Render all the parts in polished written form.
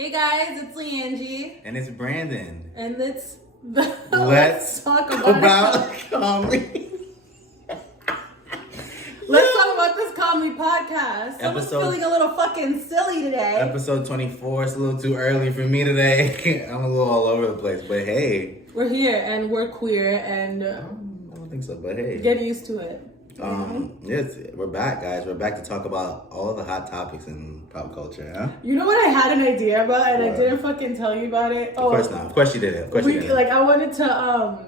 Hey guys, it's Leangie. And it's Brandon. And it's Let's talk about comedy. Let's talk about this comedy podcast. Someone's Episode- feeling a little fucking silly today. Episode 24. It's a little too early for me today. I'm a little all over the place, but hey. We're here and we're queer and I don't think so, but hey. get used to it. Yes, we're back, guys. We're back to talk about all the hot topics in pop culture, huh? You know what I had an idea about and What? I didn't fucking tell you about it? Of course not. Of course you didn't. Of course you didn't. Like I wanted to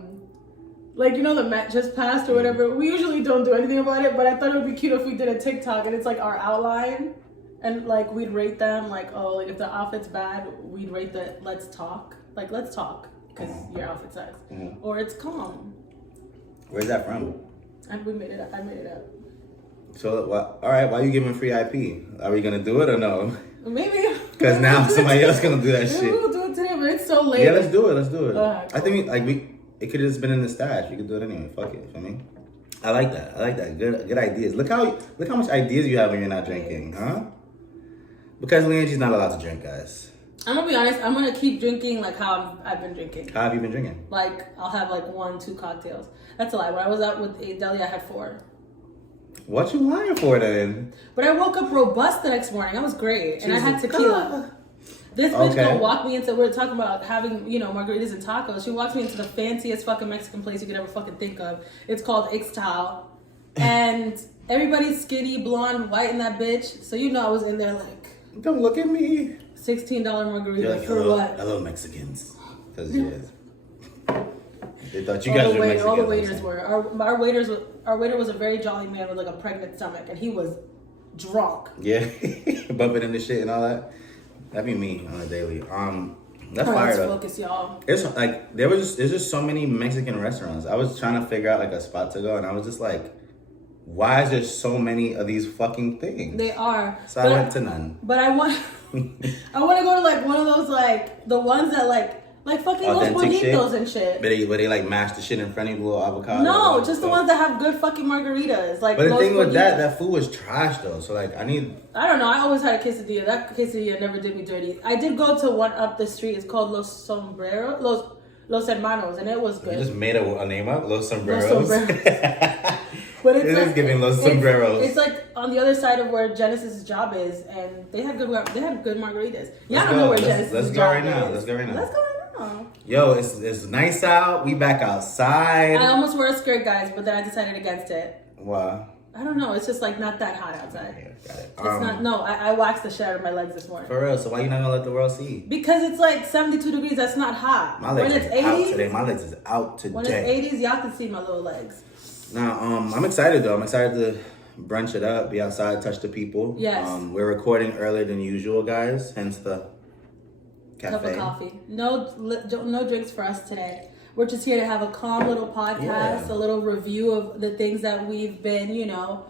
like, you know, the Met just passed or whatever. We usually don't do anything about it, but I thought it would be cute if we did a TikTok and it's like our outline and like we'd rate them like, oh, like if the outfit's bad, we'd rate the let's talk. Like, let's talk because your outfit sucks. Or it's calm. Where's that from? And we made it up. I made it up. So, all right, why are you giving free IP? Are we going to do it or no? Maybe. Because now somebody else going to do that Maybe shit. we'll do it today, but it's so late. Yeah, let's do it. Cool. I think it could have just been in the stash. We could do it anyway. Fuck it. You feel me? I like that. Good ideas. Look how much ideas you have when you're not drinking, huh? Because Leangie's not allowed to drink, guys. I'm gonna be honest. I'm gonna keep drinking like how I've been drinking. How have you been drinking? Like I'll have like 1-2 cocktails. That's a lie. When I was out with Delia, I had 4. What you lying for then? But I woke up robust the next morning. I was great, and I had tequila. This bitch Okay. gonna walk me into. We're talking about having, you know, margaritas and tacos. She walks me into the fanciest fucking Mexican place you could ever fucking think of. It's called Ixtal, and everybody's skinny, blonde, white in that bitch. So you know I was in there like Don't look at me. $16 margarita You're like, for hello, what? hello Mexicans. Because yes. They thought you guys were Mexicans. All the waiters were. Our waiter was a very jolly man with like a pregnant stomach, and he was drunk. Yeah, bumping into shit and all that. That'd be me on a daily. That's All right, fire let's though. focus, y'all. It's like there's just so many Mexican restaurants. I was trying to figure out like a spot to go, and I was just like, why is there so many of these fucking things? They are. So I went to none. But I want to go to like one of those like the ones that like fucking Los Authentic shit? Bonitos and shit. Where they like mash the shit in front of you, little avocado. No, just the ones that have good fucking margaritas. Like, But the Los thing with Bonitos. that food was trash though. So like I don't know. I always had a quesadilla. That quesadilla never did me dirty. I did go to one up the street. It's called Los Hermanos, and it was good. You just made a name up, Los Sombreros. Los Sombreros. But it's It is giving Los Sombreros. It's like on the other side of where Genesis' job is, and they had good margaritas. Yeah, I don't know where Genesis' Let's job go right now. is. Let's go right now. Let's go right now. Yo, it's nice out. We back outside. I almost wore a skirt, guys, but then I decided against it. Wow. I don't know. It's just like not that hot outside. Yeah, got it. It's not. No, I waxed the shit out of my legs this morning. For real. So why you not gonna let the world see? Because it's like 72 degrees. That's not hot. My legs when is it's 80s, out today. My legs is out today. When it's 80s, y'all can see my little legs. Now, I'm excited though. I'm excited to brunch it up, be outside, touch the people. Yes. We're recording earlier than usual, guys. Hence the Cup cafe. of coffee. No drinks for us today. We're just here to have a calm little podcast, Yeah. a little review of the things that we've been, you know,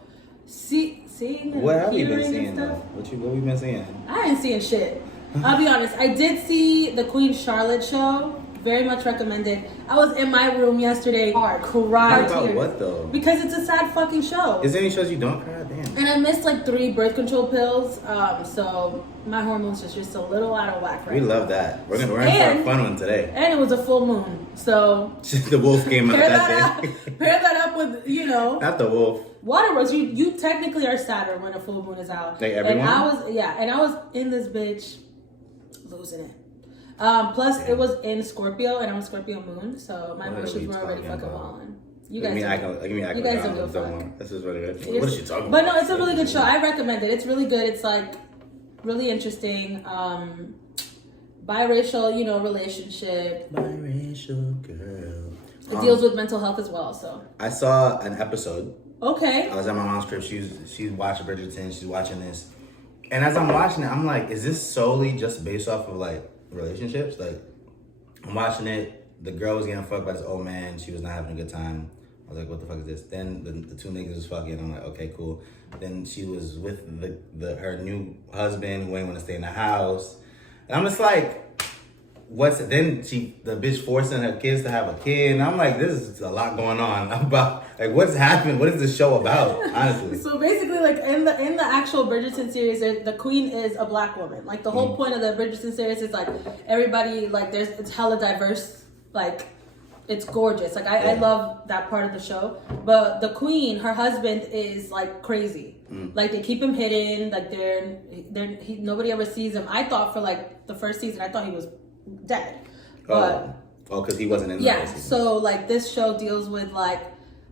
seeing and What have you been hearing seeing and though? stuff. What we been seeing? I ain't seeing shit. I'll be honest. I did see the Queen Charlotte show. Very much recommended. I was in my room yesterday, cried About tears. what though? Because it's a sad fucking show. Is there any shows you don't cry? Damn. And I missed like 3 birth control pills, so my hormones is just a little out of whack right We now. love that. We're in for a fun one today. And it was a full moon, so The wolf came out pair that day. pair that up with, you know, Not the wolf. waterworks. You technically are Saturn when a full moon is out. Like everyone? And I was in this bitch losing it. Plus it was in Scorpio, and I'm a Scorpio moon, so my What are emotions we were already talking fucking about? walling. You Give guys me don't- acting you guys like don't give a fuck. someone. This is what it is. What is she talking But about? no, it's a really good show. I recommend it. It's really good. It's like really interesting. Biracial, you know, relationship. Biracial girl. It deals with mental health as well. So I saw an episode. okay. I was at my mom's crib. She's watching Bridgerton. She's watching this, and as I'm watching it, I'm like, is this solely just based off of like relationships? Like, I'm watching it. The girl was getting fucked by this old man. She was not having a good time. I was like, what the fuck is this? Then the 2 niggas was fucking. I'm like, okay, cool. Then she was with her new husband who ain't want to stay in the house. And I'm just like, the bitch forcing her kids to have a kid. And I'm like, this is a lot going on about Like, what's happened? What is the show about? Honestly. So basically, like in the actual Bridgerton series, the queen is a black woman. Like the whole point of the Bridgerton series is like everybody like it's hella diverse. Like it's gorgeous. Like I love that part of the show. But the queen, her husband is like crazy. Like they keep him hidden. Like nobody ever sees him. I thought for like the first season, I thought he was dead. But because he wasn't in the yeah. first season. So like this show deals with like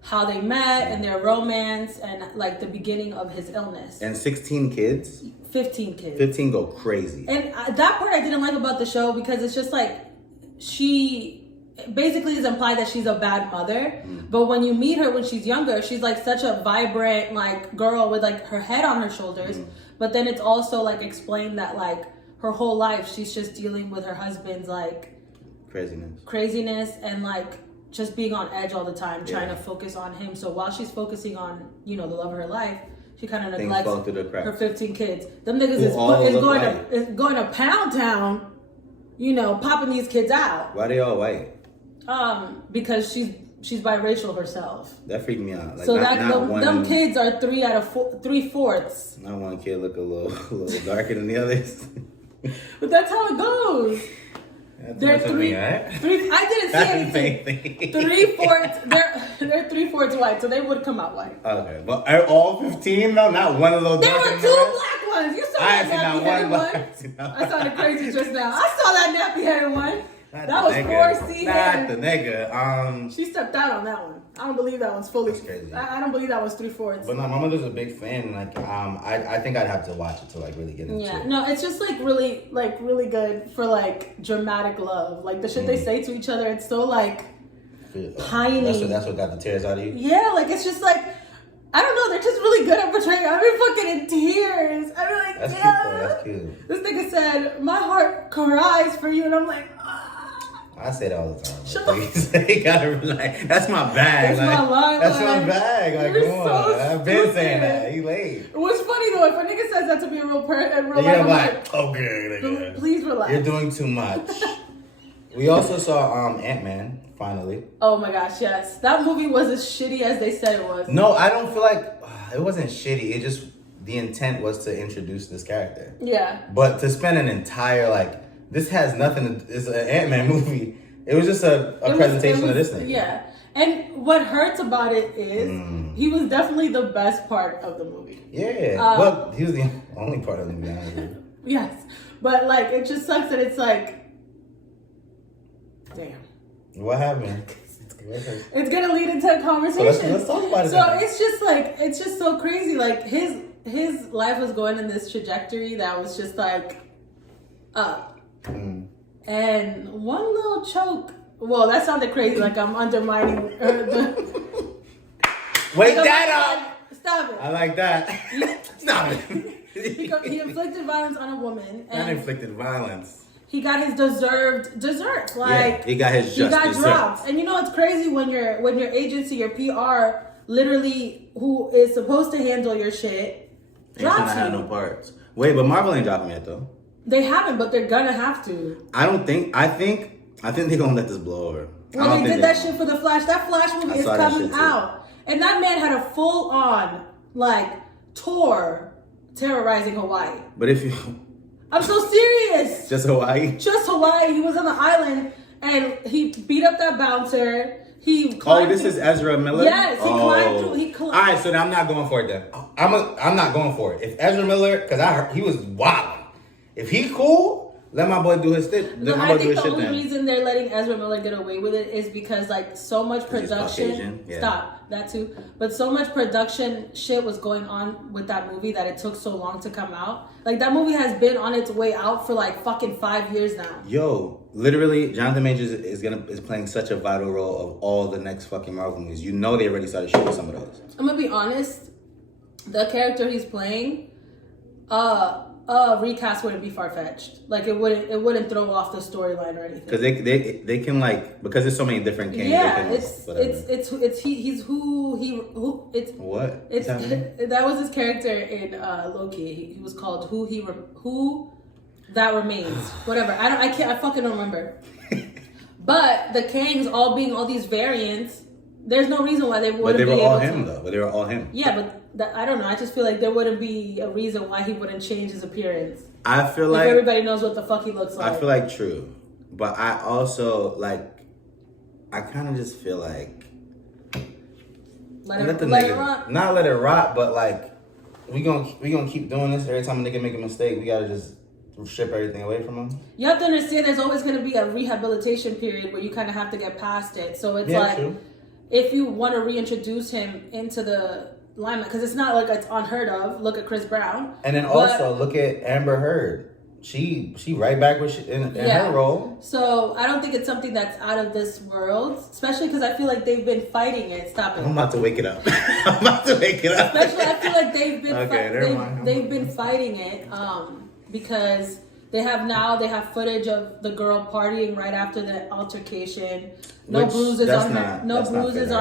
how they met and their romance and like the beginning of his illness. And 16 kids? 15 kids. 15 go crazy. And that part I didn't like about the show because it's just like she basically is implied that she's a bad mother. But when you meet her when she's younger, she's like such a vibrant like girl with like her head on her shoulders. But then it's also like explained that like her whole life she's just dealing with her husband's like craziness and like just being on edge all the time, trying to focus on him. So while she's focusing on, the love of her life, she kind of neglects her 15 kids. Them niggas is going to Pound Town, popping these kids out. Why they all white? Because she's biracial herself. That freaked me out. Like, so them kids are 3/4. Not one kid look a little darker than the others. But that's how it goes. They're three. I didn't say anything. 3/4. They're 3/4 white, so they would come out white. Okay, but are all 15 though? Not one of those. There were 2 black ones. You saw that nappy-headed one. I sounded crazy just now. I saw that nappy-headed one. That was 4C. Not the nigga. She stepped out on that one. I don't believe that one's fully. That's crazy. I don't believe that was 3/4. But no, my mother's a big fan. Like, I think I'd have to watch it to like really get into it. Yeah, no, it's just like really good for like dramatic love. Like the shit they say to each other, it's so like piney. That's what got the tears out of you. Yeah, like it's just like I don't know. They're just really good at portraying. I've been fucking in tears. I'm like, that's cute, though. That's cute. This nigga said, "My heart cries for you," and I'm like. I say that all the time. Please. You gotta relax. That's my bag. That's my line. That's my bag. Like, come on. I've been saying that. He late. What's funny though, if a nigga says that to be a real person, I'm like, okay, nigga. Please relax. You're doing too much. We also saw Ant-Man finally. Oh my gosh, yes. That movie was as shitty as they said it was. No, I don't feel like it wasn't shitty. It just the intent was to introduce this character. Yeah. But to spend an entire this has nothing to... It's an Ant-Man movie. It was just a presentation of this thing. Yeah. And what hurts about it is he was definitely the best part of the movie. Yeah. Well, he was the only part of the movie, honestly. Yes. But, it just sucks that it's damn. What happened? It's going to lead into a conversation. So let's talk about it. So it's just, it's just so crazy. His life was going in this trajectory that was just, up. And one little choke. Well, that sounded crazy. Like I'm undermining the. Wake that up! Stop it! I like that. Stop it. He inflicted violence on a woman. And inflicted violence. He got his deserved dessert. He got his just He got dessert. dropped. And it's crazy when your agency, your PR, literally who is supposed to handle your shit, drops you. I had no parts. Wait, but Marvel ain't dropping yet though. They haven't, but they're gonna have to. I think they're gonna let this blow over. Well, they did that shit for the Flash. That Flash movie is coming out. And that man had a full on tour terrorizing Hawaii. But if you I'm so serious. Just Hawaii? Just Hawaii. He was on the island and he beat up that bouncer. This is Ezra Millers? Yes, he climbed through. All right, so then I'm not going for it then. I'm not going for it. If Ezra Miller, because I heard he was wild. If he cool, let my boy do his thing. No, I think the only reason they're letting Ezra Miller get away with it is because so much production. Yeah. Stop that too. But so much production shit was going on with that movie that it took so long to come out. That movie has been on its way out for fucking 5 years now. Yo, literally, Jonathan Majors is playing such a vital role of all the next fucking Marvel movies. They already started shooting some of those. I'm gonna be honest. The character he's playing, recast wouldn't be far-fetched. It wouldn't throw off the storyline or anything. Because they can because there's so many different Kings. Yeah, he's who it's what? It's that was his character in Loki. He was called Who That Remains. Whatever. I fucking don't remember. But the Kangs all being all these variants, there's no reason why they wouldn't But they were be all able him, to. though. But they were all him. Yeah, but I don't know. I just feel like there wouldn't be a reason why he wouldn't change his appearance. I feel like... If everybody knows what the fuck he looks like. I feel like true. But I also, like... I kind of just feel like... Let it rock. Not let it rock, but like... We gonna keep doing this every time a nigga make a mistake. We gotta just strip everything away from him. You have to understand there's always going to be a rehabilitation period where you kind of have to get past it. So it's true. If you want to reintroduce him into the limelight, because it's not like it's unheard of. Look at Chris Brown. And then also look at Amber Heard. She right back with in her role. So I don't think it's something that's out of this world, especially because I feel like they've been fighting it. Stop it. I'm about to wake it up. I'm about to wake it up. Especially I feel like they've been they've been fighting it because they have footage of the girl partying right after the altercation. No bruises on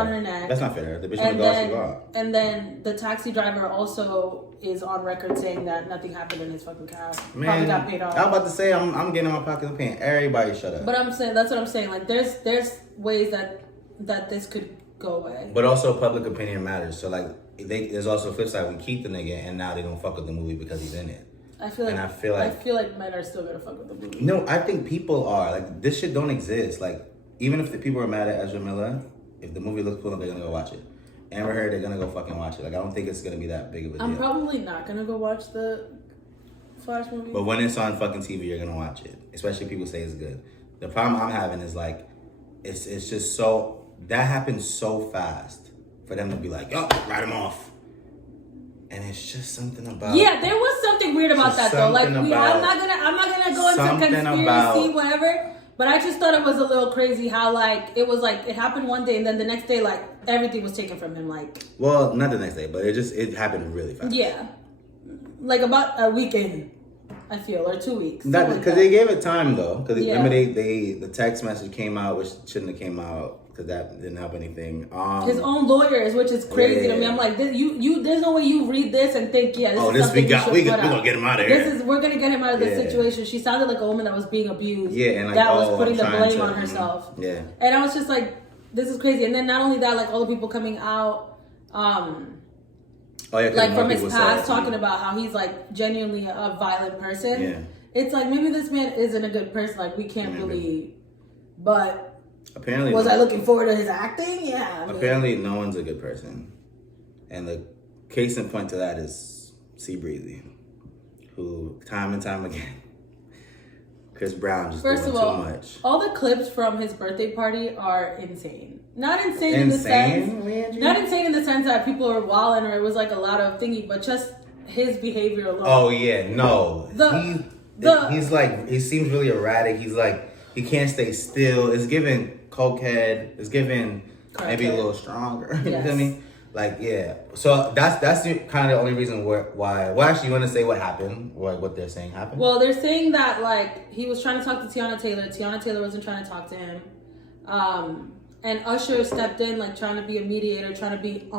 her neck. That's not fair. The bitch wanna go she got. And then the taxi driver also is on record saying that nothing happened in his fucking cab. Man, probably got paid off. I was about to say I'm getting in my pocket. I'm paying everybody. Shut up. But I'm saying that's what I'm saying. Like there's ways that this could go away. But also public opinion matters. So like there's also a flip side. We keep the nigga and now they don't fuck with the movie because he's in it. I feel like men are still gonna fuck with the movie. No, I think people are. Like this shit don't exist. Like even if the people are mad at Ezra Miller, if the movie looks cool, they're gonna go watch it. Amber Heard, they're gonna go fucking watch it. Like I don't think it's gonna be that big of a deal. I'm probably not gonna go watch the Flash movie. But when it's on fucking TV, you're gonna watch it. Especially if people say it's good. The problem I'm having is like, it's just so that happens so fast for them to be like, yo, write him off. And it's just something about there was something weird about that though. Like I'm not gonna go into conspiracy whatever. But I just thought it was a little crazy how like it happened one day and then the next day like everything was taken from him like. Well, not the next day, but it happened really fast. Yeah, like about a weekend, I feel, or 2 weeks. Because they gave it time though. Because remember the text message came out, which shouldn't have came out. Because that didn't help anything. His own lawyers, which is crazy to me. I'm like, you. There's no way you read this and think, this is something we gonna get him out of here. We're gonna get him out of this situation. She sounded like a woman that was being abused. Yeah, and like, that was putting the blame on herself. Yeah, and I was just like, this is crazy. And then not only that, like all the people coming out, like from his past, talking about how he's like genuinely a violent person. Yeah, it's like maybe this man isn't a good person. Like we can't believe, but. Apparently, I looking forward to his acting? Yeah. Apparently, no one's a good person, and the case in point to that is C Breezy, who time and time again, Chris Brown just doing too much. All the clips from his birthday party are insane. Not insane in the sense, not insane in the sense that people are wilding or it was like a lot of thingy, but just his behavior alone. Oh yeah, no. He's like he seems really erratic. He's like he can't stay still. It's giving cokehead. It's giving maybe a little stronger. Yes. You know what I mean? Like yeah. So that's the kind of the only reason why. Well, actually, you want to say what happened? Like what they're saying happened? Well, they're saying that like he was trying to talk to Tiana Taylor. Tiana Taylor wasn't trying to talk to him. And Usher stepped in like trying to be a mediator, trying to be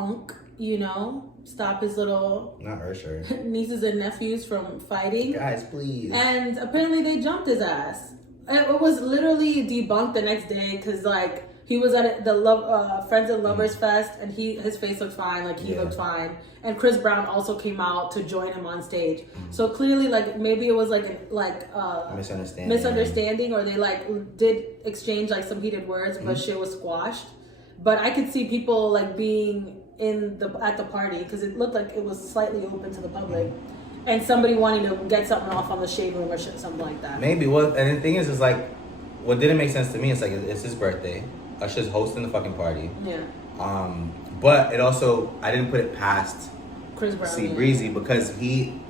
stop his little not Usher nieces and nephews from fighting. Guys, please. And apparently they jumped his ass. It was literally debunked the next day because like he was at the Friends and Lovers Fest and his face looked fine, like he looked fine. And Chris Brown also came out to join him on stage. So clearly like maybe it was like misunderstanding or they like did exchange like some heated words, but shit was squashed. But I could see people like being at the party because it looked like it was slightly open to the public. And somebody wanting to get something off on the shade room or something like that. Maybe. Well, and the thing is like, what didn't make sense to me is like, it's his birthday. Usher's hosting the fucking party. Yeah. But it also, I didn't put it past Chris Brown. C Breezy because he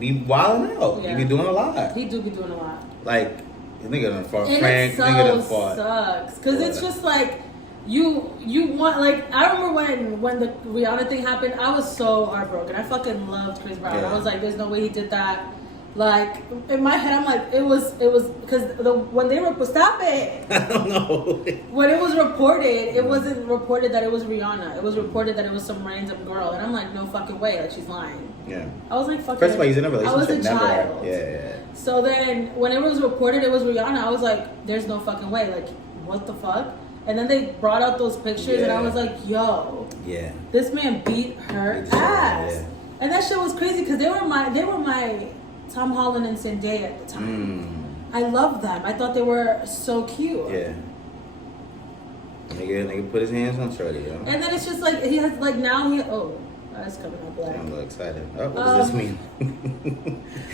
be wilding out. Yeah. He be doing a lot. He do be doing a lot. Like, nigga done fought and Frank. It so nigga done fought. Sucks. Because it's just like, you want, like, I remember when the Rihanna thing happened, I was so heartbroken. I fucking loved Chris Brown. Yeah. I was like, there's no way he did that. Like, in my head, I'm like, it was, because when they were, stop it. I don't know. When it was reported, it wasn't reported that it was Rihanna. It was reported that it was some random girl. And I'm like, no fucking way, like, she's lying. Yeah. I was like, fucking. First of all, he's in a relationship. I was a child. Yeah. So then, when it was reported it was Rihanna, I was like, there's no fucking way. Like, what the fuck? And then they brought out those pictures, and I was like, yo, this man beat her ass. Yeah. And that shit was crazy because they were my Tom Holland and Zendaya at the time. I loved them. I thought they were so cute. Yeah. Nigga put his hands on Shorty, yo. And then it's just like he has like now he that's coming out black. I'm a little excited. Oh, what does this mean?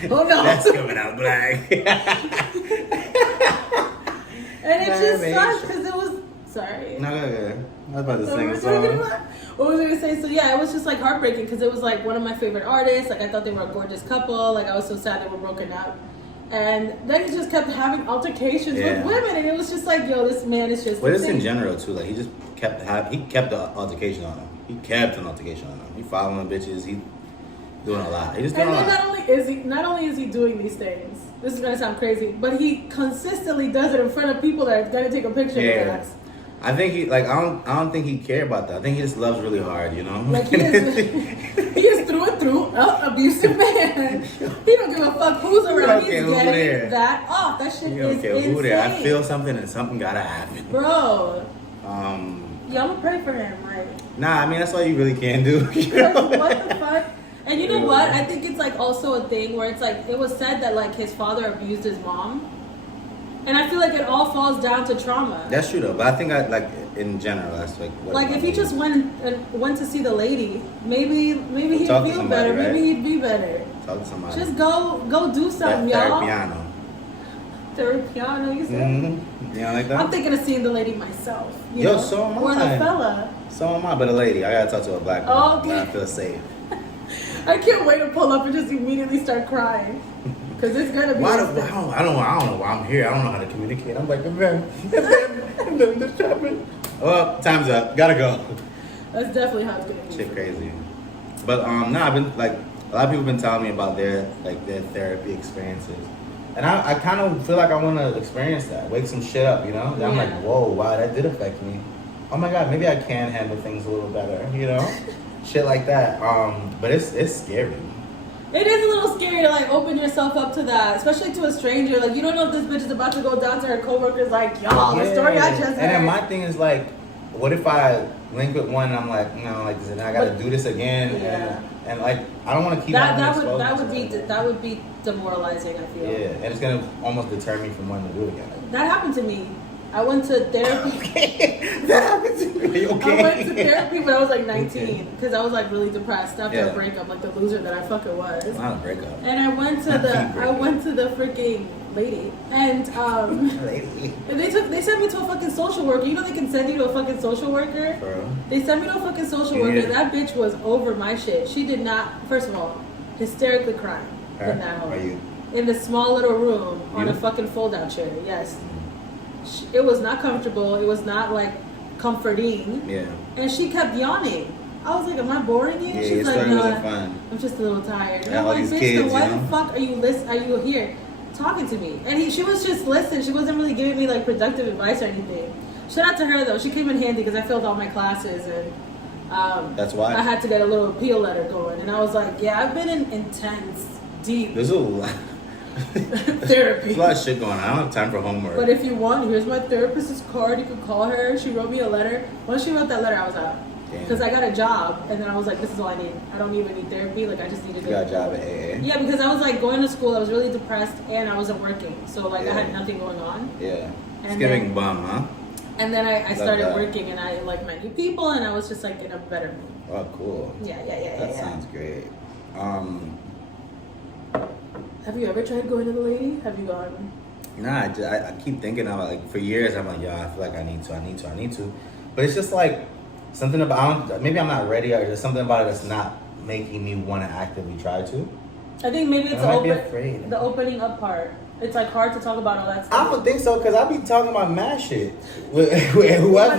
Oh no, that's coming out black. And it just sucks because it was sorry. No, go. I was about to sing a song. What was I gonna say? So yeah, it was just like heartbreaking because it was like one of my favorite artists. Like I thought they were a gorgeous couple. Like I was so sad they were broken up. And then he just kept having altercations with women, and it was just like, yo, this man is just. But it's in general too. Like he just kept the altercation on him. He kept an altercation on him. He following bitches. He doing a lot. He just doing a lot. Not only is he doing these things. This is gonna sound crazy, but he consistently does it in front of people that are gonna take a picture of us. I think he like I don't think he cared about that. I think he just loves really hard, you know. Like he is through and through an abusive man. He don't give a fuck who's around. He's getting that off. That shit is insane. I feel something and something gotta happen, bro. Yeah, I'm gonna pray for him. Like, nah, I mean that's all you really can do. What the fuck? And you know what? I think it's like also a thing where it's like it was said that like his father abused his mom. And I feel like it all falls down to trauma. That's true though, but I think like in general, that's like. Like if he just went to see the lady, maybe he'd feel better. Right? Maybe he'd be better. Talk to somebody. Just go do something, y'all. Therapiano, you said? Mm-hmm. You know like that? I'm thinking of seeing the lady myself. You know? So am I. Or the fella. So am I, but a lady. I gotta talk to a black woman. Oh, okay. I feel safe. I can't wait to pull up and just immediately start crying. Because it's gonna be. I don't know why I'm here. I don't know how to communicate. I'm like, man, this happened. Oh, time's up. Gotta go. That's definitely how it's gonna be. Shit crazy. But I've been like a lot of people have been telling me about their therapy experiences. And I kind of feel like I want to experience that, wake some shit up, you know? And I'm like, whoa, wow, that did affect me. Oh my God, maybe I can handle things a little better, you know? Shit like that. But it's scary. It is a little scary to like open yourself up to that, especially to a stranger. Like you don't know if this bitch is about to go down to her coworkers like, y'all, the story I just heard. And then my thing is like, what if I link with one and I'm like, no, like, and I gotta do this again, and like, I don't want to keep that would be demoralizing. I feel. Yeah, and it's gonna almost deter me from wanting to do it again. That happened to me. I went to therapy. That happened to me. Okay. I went to therapy when I was like 19 because I was like really depressed after a breakup, like the loser that I fucking was. Not a breakup. And I went to the freaking lady, and they sent me to a fucking social worker. You know they can send you to a fucking social worker. Bro. They sent me to a fucking social worker. That bitch was over my shit. She did not. First of all, hysterically crying in that home. In the small little room on a fucking fold-out chair. Yes. It was not comfortable. It was not like comforting. Yeah. And she kept yawning. I was like, "Am I boring you?" Yeah, she's like, "No, I'm just a little tired." And I'm like, "Bitch, then why the fuck are you here talking to me?" And she was just listening. She wasn't really giving me like productive advice or anything. Shout out to her though. She came in handy because I failed all my classes and that's why I had to get a little appeal letter going. And I was like, "Yeah, I've been in intense, deep." There's a lot. Therapy. There's a lot of shit going on. I don't have time for homework. But if you want, here's my therapist's card. You can call her. She wrote me a letter. Once she wrote that letter, I was out. Because I got a job, and then I was like, this is all I need. I don't even need therapy. Like, I just need to go. You got a job at AA? Yeah, because I was like going to school. I was really depressed, and I wasn't working. So, like, I had nothing going on. Yeah. It's giving bum, huh? And then I started working, and I like met new people, and I was just like in a better mood. Oh, cool. Yeah. That sounds great. Have you ever tried going to the lady? Have you gone? Nah, I keep thinking about like for years. I'm like, yo, I feel like I need to. But it's just like something about maybe I'm not ready, or there's something about it that's not making me want to actively try to. I think maybe it's the opening up part. It's like hard to talk about all that stuff. I don't think so because I be talking about mad shit with whoever.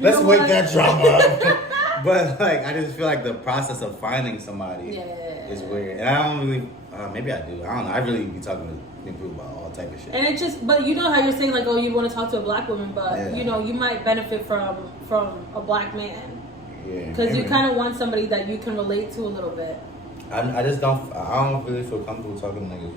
Let's wake that drama up. But like, I just feel like the process of finding somebody is weird, and I don't really. Maybe I do. I don't know. I really be talking to people about all type of shit. And it just, but you know how you're saying like, oh, you want to talk to a black woman, but you know, you might benefit from a black man. Yeah. Because you kind of want somebody that you can relate to a little bit. I just don't. I don't really feel comfortable talking to niggas.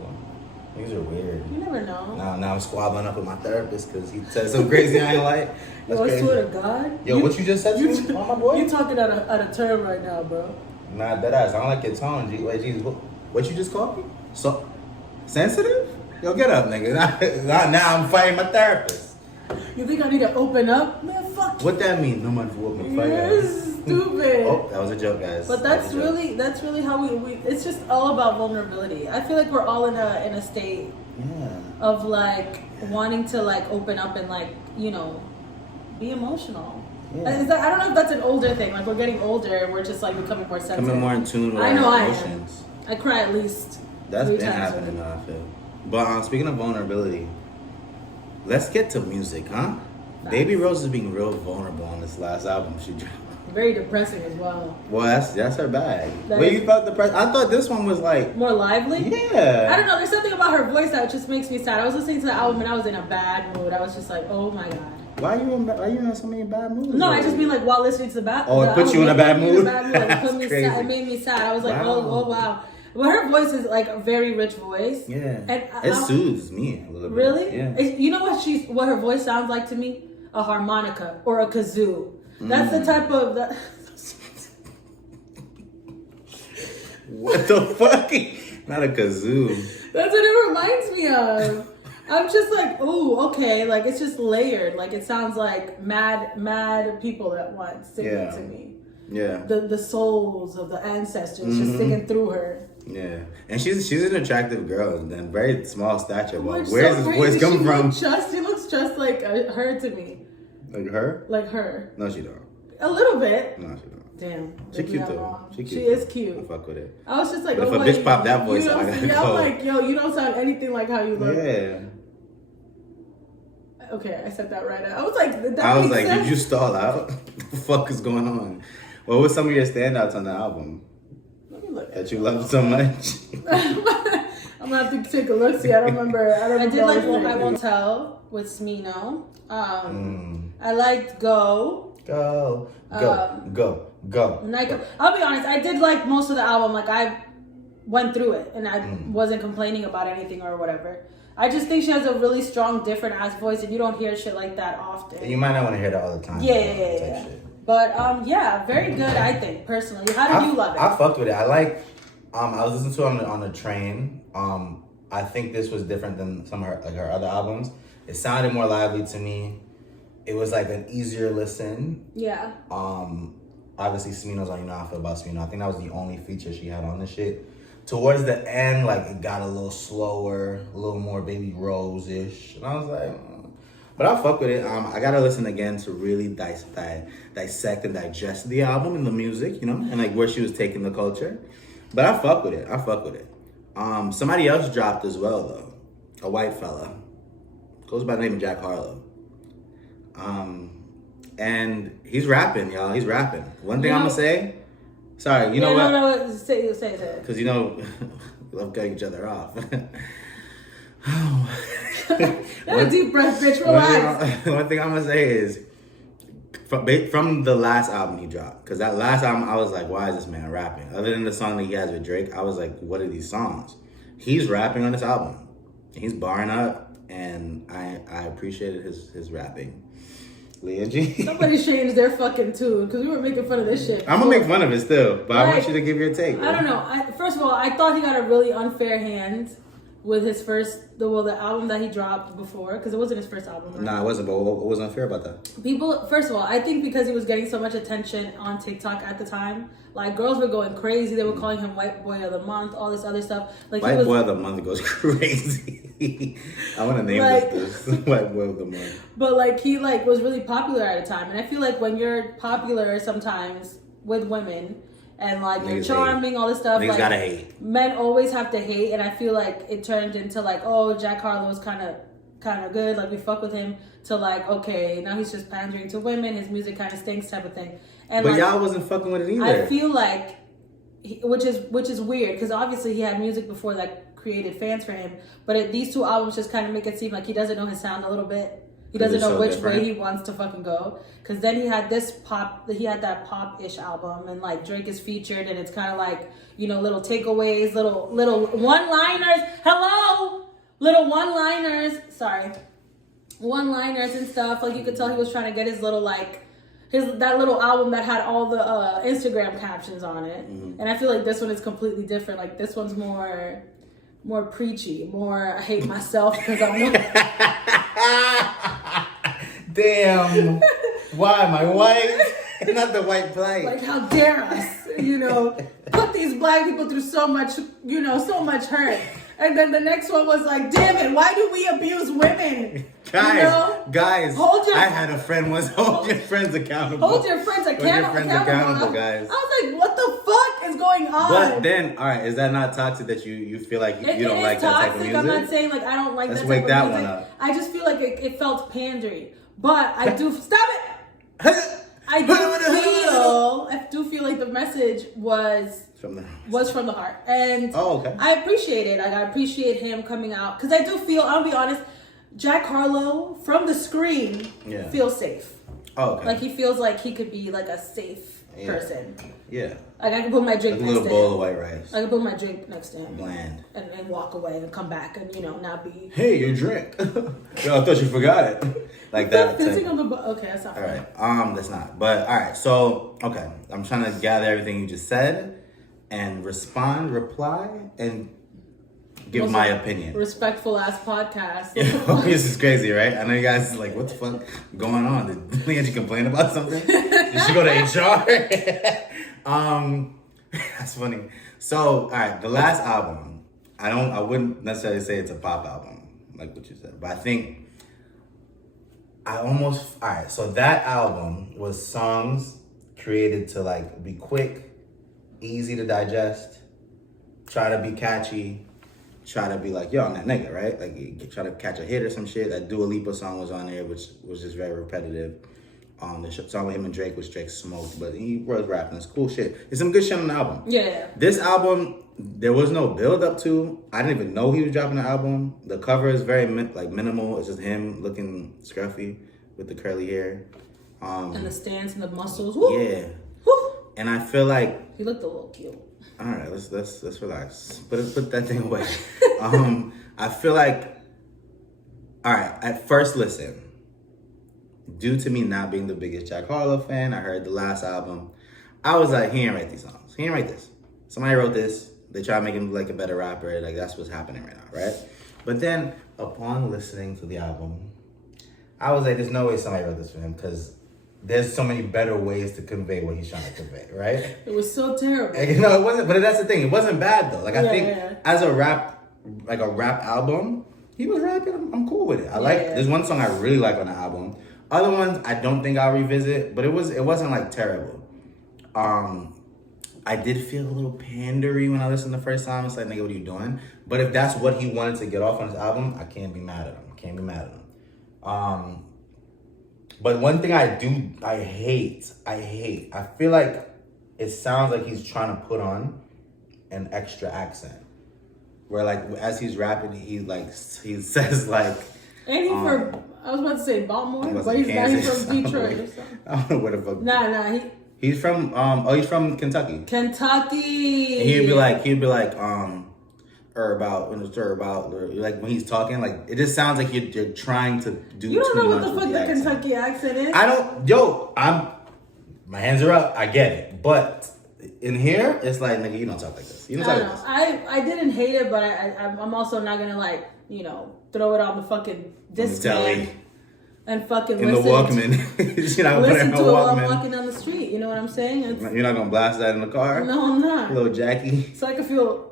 These are weird. You never know. Now I'm squabbling up with my therapist because he said some crazy I ain't like. That's Yo, I crazy. swear to God. Yo, what you just said to me, oh, my boy? You talking out of turn right now, bro. Nah, that ass. I don't like your tone. Wait, Jesus, what you just called me? So sensitive? Yo, get up, nigga. Now I'm fighting my therapist. You think I need to open up? Man, fuck you. What that mean? No money for whooping fight. You're stupid. Oh, that was a joke, guys. But that's really how we. It's just all about vulnerability. I feel like we're all in a state of like wanting to like open up and like be emotional. Yeah. I don't know if that's an older thing. Like we're getting older and we're just like becoming more sensitive. Becoming more in tune with our emotions. I cry at least. That's 3 been times happening though, I feel. But speaking of vulnerability, let's get to music, huh? Nice. Baby Rose is being real vulnerable on this last album she dropped. Very depressing as well. Well, that's her bag. But you felt depressed. I thought this one was like more lively. Yeah. I don't know. There's something about her voice that just makes me sad. I was listening to the album and I was in a bad mood. I was just like, oh my god. Why are you in so many bad moods? No, I just mean like while listening to the bad. Oh, it put you in a bad mood. It made me sad. I was like, oh wow. But her voice is like a very rich voice. Yeah. And it soothes me a little bit. Really? Yeah. You know what her voice sounds like to me? A harmonica or a kazoo. That's the type of. What the fuck? Not a kazoo. That's what it reminds me of. I'm just like, oh, okay. Like it's just layered. Like it sounds like mad people at once singing to me. Yeah. The souls of the ancestors just singing through her. Yeah, and she's an attractive girl and then very small stature. But where's this voice coming from? She looks just like her to me. Like her? Like her. No, she don't. A little bit. No, she don't. Damn. She cute though. She is cute. I fuck with it. I was just like, but if a bitch pop that voice, I gotta go. I'm like, yo, you don't sound anything like how you look. Yeah. Okay, I said that right. I was like, did you stall out? What the fuck is going on? What was some of your standouts on the album? Let me look. That you loved so much? I'm gonna have to take a look. See, I don't remember. I did like I Won't Tell with Smino. I liked Go. Go. I'll be honest, I did like most of the album. Like I went through it and I wasn't complaining about anything or whatever. I just think she has a really strong, different ass voice, and you don't hear shit like that often. And you might not want to hear that all the time. Yeah. But very good. I think personally. How did you love it? I fucked with it. I like. I was listening to it on the train. I think this was different than some of her other albums. It sounded more lively to me. It was like an easier listen. Yeah. Obviously Smino's on, how I feel about Smino. I think that was the only feature she had on this shit. Towards the end, like it got a little slower, a little more Baby Rose-ish. And I was like, but I fuck with it. I gotta listen again to really dissect and digest the album and the music, and like where she was taking the culture. But I fuck with it. Somebody else dropped as well though. A white fella. Goes by the name of Jack Harlow. And he's rapping, y'all. He's rapping. One thing I'm gonna say. Sorry, you know what? No, say it. Because we love cutting each other off. A deep breath, bitch. Relax. One thing I'm gonna say is from the last album he dropped, because that last album I was like, why is this man rapping? Other than the song that he has with Drake, I was like, what are these songs? He's rapping on this album. He's barring up, and I appreciated his rapping. Leah G. Somebody changed their fucking tune because we were making fun of this shit. I'm gonna make fun of it still, but I want you to give your take. I don't know. First of all, I thought he got a really unfair hand with his the album that he dropped before, because it wasn't his first album. Right? Nah, it wasn't. But what was unfair about that? People, first of all, I think because he was getting so much attention on TikTok at the time, like girls were going crazy. They were calling him White Boy of the Month, all this other stuff. Like White Boy of the Month goes crazy. I want to name this White Boy of the Month. But like he was really popular at a time, and I feel like when you're popular sometimes with women. And like you're charming, all this stuff. Niggas gotta hate. Men always have to hate, and I feel like it turned into like, oh, Jack Harlow's kind of good, like we fuck with him. To like, okay, now he's just pandering to women. His music kind of stinks, type of thing. And but y'all wasn't fucking with it either. I feel like, which is weird, because obviously he had music before that created fans for him. But these two albums just kind of make it seem like he doesn't know his sound a little bit. He doesn't know which way he wants to fucking go. Because then he had that pop-ish album, and like Drake is featured, and it's kind of like, little takeaways, little one-liners. Hello, little one-liners and stuff. Like you could tell he was trying to get his little like that little album that had all the Instagram captions on it. And I feel like this one is completely different. Like this one's more preachy, more I hate myself because I'm damn. Why am I white? Not the white plight. Like how dare us, put these black people through so much, so much hurt. And then the next one was like, damn it, why do we abuse women? Guys, I had a friend once. Hold your friends accountable. Hold your friends accountable, guys. I was like, what the fuck is going on? But then, all right, is that not toxic that you feel like you don't like that type of music? I'm not saying like I don't like Let's that wake type that of music. one up. I just feel like it felt pandery. But I do stop it. I do feel like the message was from the heart, and okay. I appreciate it. Like, I appreciate him coming out because I do feel. I'll be honest, Jack Harlow from the screen feels safe. Oh, okay. Like he feels like he could be like a safe person. Yeah. Like I can put my drink like next to him. A little bowl of white rice. I can put my drink next to him. Bland. And walk away and come back and not be. Hey, your drink. Yo, I thought you forgot it. Like that. Okay, that's not. All right. That's not. But all right. So okay, I'm trying to gather everything you just said and reply, and give my opinion. Respectful ass podcast. This is crazy, right? I know you guys are like, what the fuck going on? Did Leanne complain about something? Did she go to HR? That's funny. So, all right, the last album, I wouldn't necessarily say it's a pop album, like what you said, but I think all right, so that album was songs created to like be quick, easy to digest, try to be catchy, try to be like, yo, I'm that nigga, right? Like, you try to catch a hit or some shit. That Dua Lipa song was on there, which was just very repetitive. The song with him and Drake was Drake Smoked, but he was rapping. It's cool shit. There's some good shit on the album. Yeah. This album, there was no build up to. I didn't even know he was dropping the album. The cover is very minimal. It's just him looking scruffy with the curly hair. And the stance and the muscles. Woo. Yeah. Woo. And I feel like he looked a little cute. All right, let's relax. Put that thing away. I feel like, all right, at first listen, due to me not being the biggest Jack Harlow fan, I heard the last album. I was like, he ain't write these songs. He ain't write this. Somebody wrote this. They try to make him like a better rapper. Like that's what's happening right now, right? But then upon listening to the album, I was like, there's no way somebody wrote this for him because there's so many better ways to convey what he's trying to convey, right? It was so terrible. It wasn't, but that's the thing. It wasn't bad though. Like I think as a rap album, he was rapping. I'm cool with it. There's one song I really like on the album. Other ones I don't think I'll revisit, but it wasn't like terrible. I did feel a little pandery when I listened the first time. It's like, nigga, what are you doing? But if that's what he wanted to get off on his album, I can't be mad at him. But one thing I hate, I feel like it sounds like he's trying to put on an extra accent. Where like, as he's rapping, he says like... Ain't he from, I was about to say Baltimore, but he's not from Detroit or something. I don't know where the fuck... Nah, he's from, he's from Kentucky. Kentucky! And he'd be like, like when he's talking, like it just sounds like you're trying to do. You don't too know what much the fuck with the accent. Kentucky accent is. My hands are up. I get it, but in here, it's like, nigga, you don't talk like this. You don't talk like this. I didn't hate it, but I'm also not gonna like throw it on the fucking Discman and fucking in listen the Walkman. You're not gonna put it in listen her to it while I'm Walkman. walking down the street. You know what I'm saying? You're not gonna blast that in the car. No, I'm not. Little Jackie. So I can feel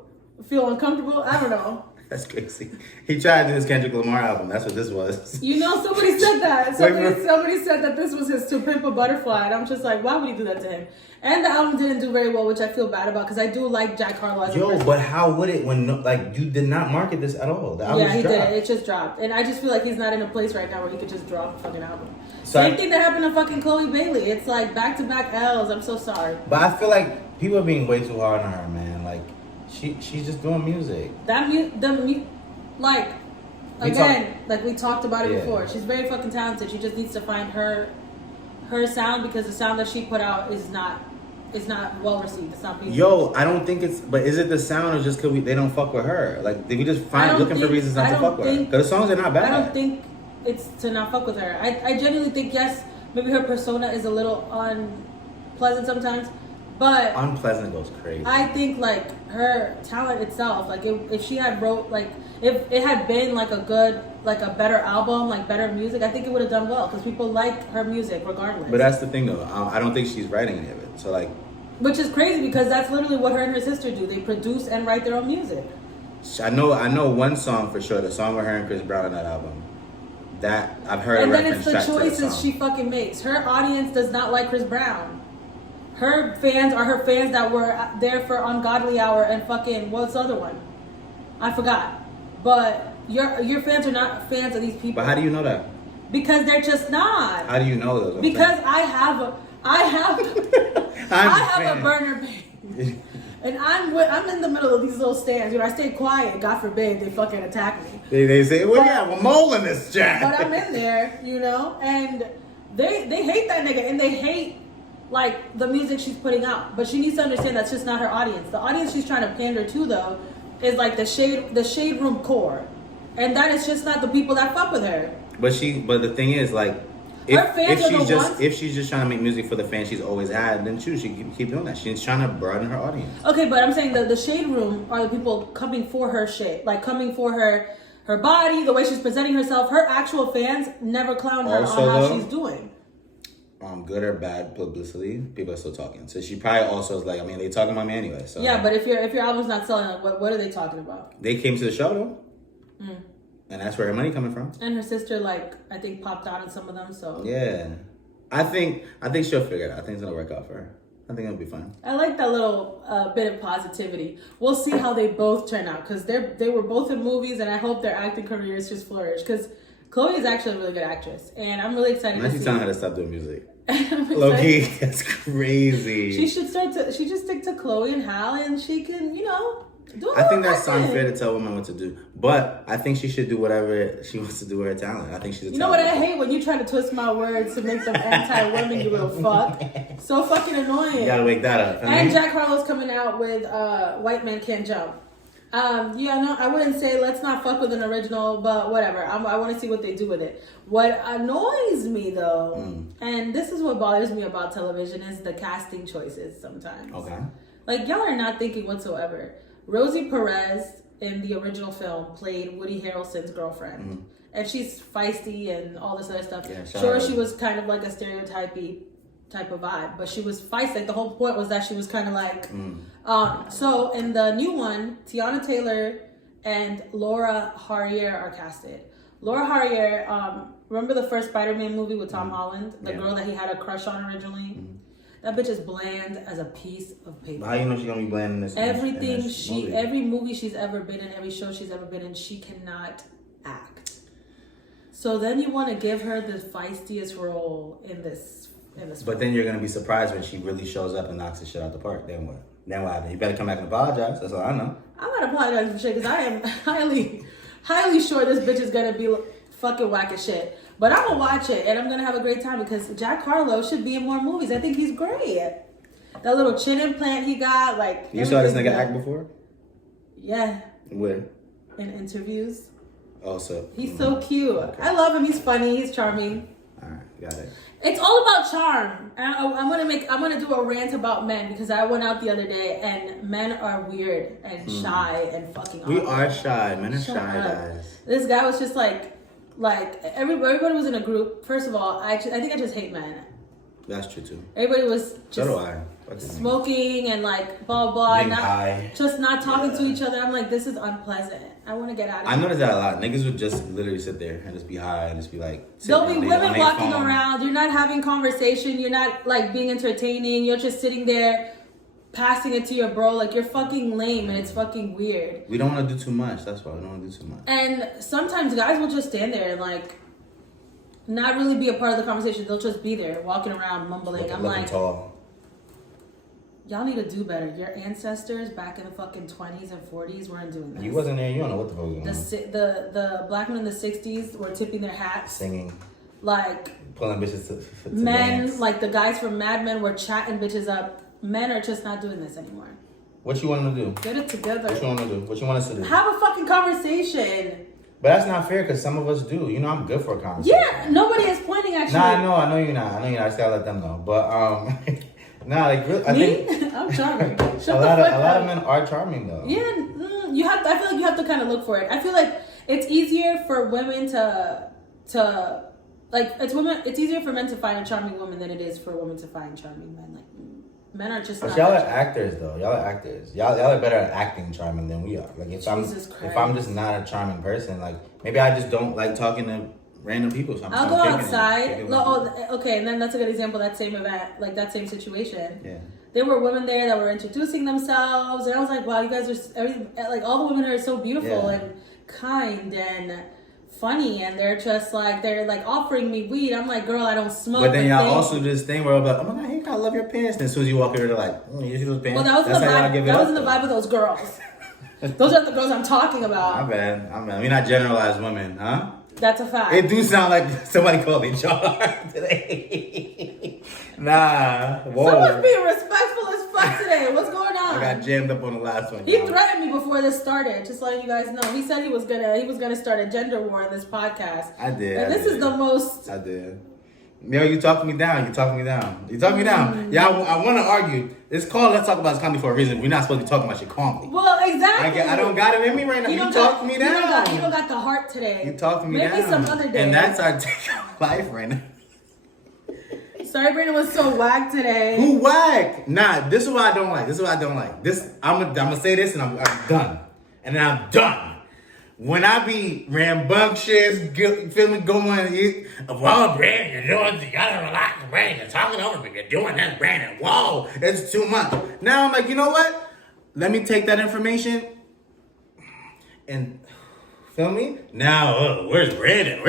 uncomfortable. I don't know. That's crazy. He tried to do his Kendrick Lamar album. That's what this was. Somebody said that. Somebody said that this was his To Pimp a Butterfly. And I'm just like, why would he do that to him? And the album didn't do very well, which I feel bad about because I do like Jack Harlow as a person. But how would it when you did not market this at all? The album he dropped. did. It just dropped. And I just feel like he's not in a place right now where he could just drop a fucking album. Same thing that happened to fucking Chloe Bailey. It's like back-to-back L's. I'm so sorry. But I feel like people are being way too hard on her, man. Like, she's just doing music. Like we talked about it before. She's very fucking talented. She just needs to find her sound because the sound that she put out is not is not well received. It's not being Yo, I don't think it's. But is it the sound or just because they don't fuck with her? Like, did we just looking for reasons not to fuck with her? Because the songs are not bad. I don't think it's to not fuck with her. I genuinely think yes, maybe her persona is a little unpleasant sometimes, but unpleasant goes crazy. I think like her talent itself, like if she had wrote like if it had been like a good like a better album, like better music, I think it would have done well because people like her music regardless. But that's the thing though. I don't think she's writing any of it. So like, which is crazy because that's literally what her and her sister do. They produce and write their own music. I know one song for sure. The song with her and Chris Brown on that album. That I've heard. And a then it's the track to choices she fucking makes. Her audience does not like Chris Brown. Her fans are her fans that were there for Ungodly Hour and fucking what's the other one? I forgot. But your fans are not fans of these people. But how do you know that? Because they're just not. How do you know those? Because I have a burner page. And I'm in the middle of these little stands. You know, I stay quiet. God forbid they fucking attack me. They say, well, yeah, we're mole in this chat. But I'm in there, you know, and they hate that nigga, and they hate like the music she's putting out. But she needs to understand that's just not her audience. The audience she's trying to pander to though is like the shade room core, and that is just not the people that fuck with her. But the thing is like. If she's just trying to make music for the fans she's always had, then she can keep doing that. She's trying to broaden her audience. Okay, but I'm saying the shade room are the people coming for her shade, like coming for her body, the way she's presenting herself. Her actual fans never clown her also, on how she's doing. Good or bad publicity, people are still talking. So she probably also is like, I mean, they talking about me anyway. So yeah, but if your album's not selling, what are they talking about? They came to the show though. Mm. And that's where her money coming from. And her sister, like, I think popped out in some of them, so. Yeah. I think she'll figure it out. I think it's going to work out for her. I think it'll be fun. I like that little bit of positivity. We'll see how they both turn out, because they were both in movies, and I hope their acting careers just flourish, because Chloe is actually a really good actress, and I'm really excited to see. Unless you're telling her to stop doing music. Low-key, that's crazy. She should stick to Chloe and Hal, and she can, you know, I think that's unfair to tell women what to do, but I think she should do whatever she wants to do with her talent. I think she's. You know what I hate when you try to twist my words to make them anti-women, you little fuck. So fucking annoying. You gotta wake that up. And Jack Harlow's coming out with "White Man Can't Jump." Yeah, no, I wouldn't say let's not fuck with an original, but whatever. I want to see what they do with it. What annoys me though, and this is what bothers me about television, is the casting choices sometimes. Okay. Like y'all are not thinking whatsoever. Rosie Perez in the original film played Woody Harrelson's girlfriend. And she's feisty and all this other stuff. Yeah, sure, she was kind of like a stereotypy type of vibe, but she was feisty. Like the whole point was that she was kind of like... So in the new one, Tiana Taylor and Laura Harrier are casted. Laura Harrier, remember the first Spider-Man movie with Tom Holland? The girl that he had a crush on originally? That bitch is bland as a piece of paper. How you know she's gonna be bland in this? Every movie she's ever been in, every show she's ever been in, she cannot act. So then you want to give her the feistiest role in this. But then you're gonna be surprised when she really shows up and knocks the shit out the park. Then what? Then what happens? You better come back and apologize. That's all I know. I'm not apologizing for shit because I am highly sure this bitch is gonna be fucking whack as shit. But I'm gonna watch it and I'm gonna have a great time because Jack Harlow should be in more movies. I think he's great. That little chin implant he got, like. You saw this nigga act before? Yeah. Where? In interviews. Oh, so. He's so cute. Okay. I love him. He's funny. He's charming. All right, got it. It's all about charm. And I'm gonna do a rant about men because I went out the other day and men are weird and shy and fucking. We are shy. Men are shy guys. This guy was just like everybody was in a group. First of all, I think I just hate men. That's true too. Everybody was just so do I. Smoking and like blah blah, high. Just not talking to each other. I'm like, this is unpleasant. I want to get out of here. I noticed that a lot. Niggas would just literally sit there and just be high and just be like. There'll be women walking around. You're not having conversation. You're not like being entertaining. You're just sitting there, passing it to your bro. Like you're fucking lame and it's fucking weird. We don't want to do too much. That's why we don't want to do too much. And sometimes guys will just stand there and like not really be a part of the conversation. They'll just be there walking around mumbling. I'm like, tall. Y'all need to do better. Your ancestors back in the fucking 20s and 40s weren't doing this. You wasn't there. You don't know what the fuck was going on. The black men in the 60s were tipping their hats. Singing. Like. Pulling bitches to men, dance. like the guys from Mad Men were chatting bitches up men are just not doing this anymore. What you want to do? Get it together. What you want to do? What you want us to do? Have a fucking conversation. But that's not fair because some of us do. You know, I'm good for a conversation. Yeah, nobody is pointing at you. Nah, I know you're not. I just gotta let them know. But nah, like really, I think I'm charming. Shut a lot of men are charming though. Yeah, you have. I feel like you have to kind of look for it. I feel like it's easier for women to like it's easier for men to find a charming woman than it is for women to find charming men. Like men are just. But not y'all are charming. actors though. Y'all are actors. Y'all are better at acting charming than we are. Like if I'm just not a charming person, like maybe I just don't like talking to random people. So I'll go outside. Okay, and then that's a good example. That same event, like that same situation. Yeah. There were women there that were introducing themselves, and I was like, "Wow, you guys are like all the women are so beautiful and kind and funny, and they're offering me weed." I'm like, "Girl, I don't smoke." But then y'all also do this thing where I'm like, "Oh my god, I love your pants." And as soon as you walk over, they're like, "You see those pants?" Well, that was in the vibe of those girls. Those are the girls I'm talking about. I'm bad. We not generalized women, huh? That's a fact. It do sound like somebody called me Jar today. Nah. Whoa. Someone's being respectful as fuck today. What's going on? I got jammed up on the last one. He threatened me before this started. Just letting you guys know. He said he was gonna start a gender war in this podcast. I did. And this is the most. I did. Yo, you talked me down. Yeah, I want to argue. It's called Let's Talk About This Comedy for a reason. We're not supposed to be talking about shit calmly. Well, exactly. I don't got it in me right now. You talked me down. You don't got the heart today. You talked me down. Maybe some other day. And that's our take on life right now. Sorry, Brandon was so whack today. Who whack? Nah, this is what I don't like. I'm gonna say this and I'm done. And then I'm done. When I be rambunctious, feel me going, whoa, Brandon, you're doing, you gotta relax, Brandon, you're talking over me, you're doing that, Brandon, whoa, it's too much. Now I'm like, you know what? Let me take that information and, feel me? Now, where's Brandon?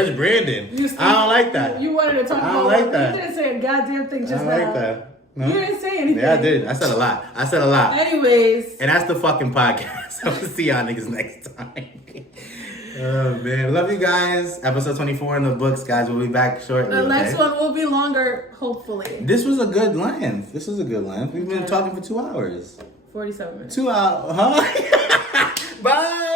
I don't like that. You wanted to talk about I don't like that. You didn't say a goddamn thing just now. I don't like that. No? You didn't say anything. Yeah, I did. I said a lot. Anyways. And that's the fucking podcast. I'm gonna see y'all niggas next time. Oh man, love you guys. Episode 24 in the books, guys. We'll be back shortly. The next one will be longer, hopefully. This was a good length. We've been talking for 2 hours. 47 minutes. 2 hours, huh? Bye.